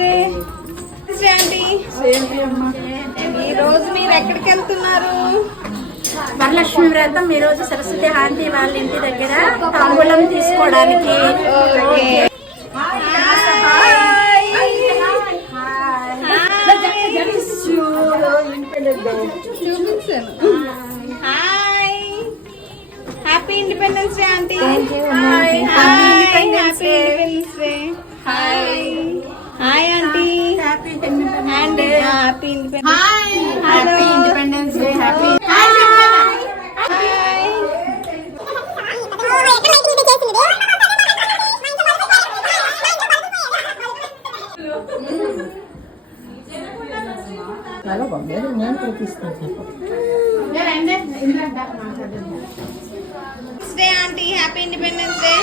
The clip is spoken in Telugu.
Independence day aunty. ఈ రోజు మీరు ఎక్కడికి వెళ్తున్నారు? వరలక్ష్మి వ్రతం ఈ రోజు సరస్వతి ఆంటీ వాళ్ళ ఇంటి దగ్గర తాంబూలం తీసుకోవడానికి. చూపించాను. Hi, happy independence day aunty. Happy independence day. Hi hi aunty. And happy independence. Happy independence day. Happy నేను చూపిస్తాను. ఆంటీ. Happy independence day.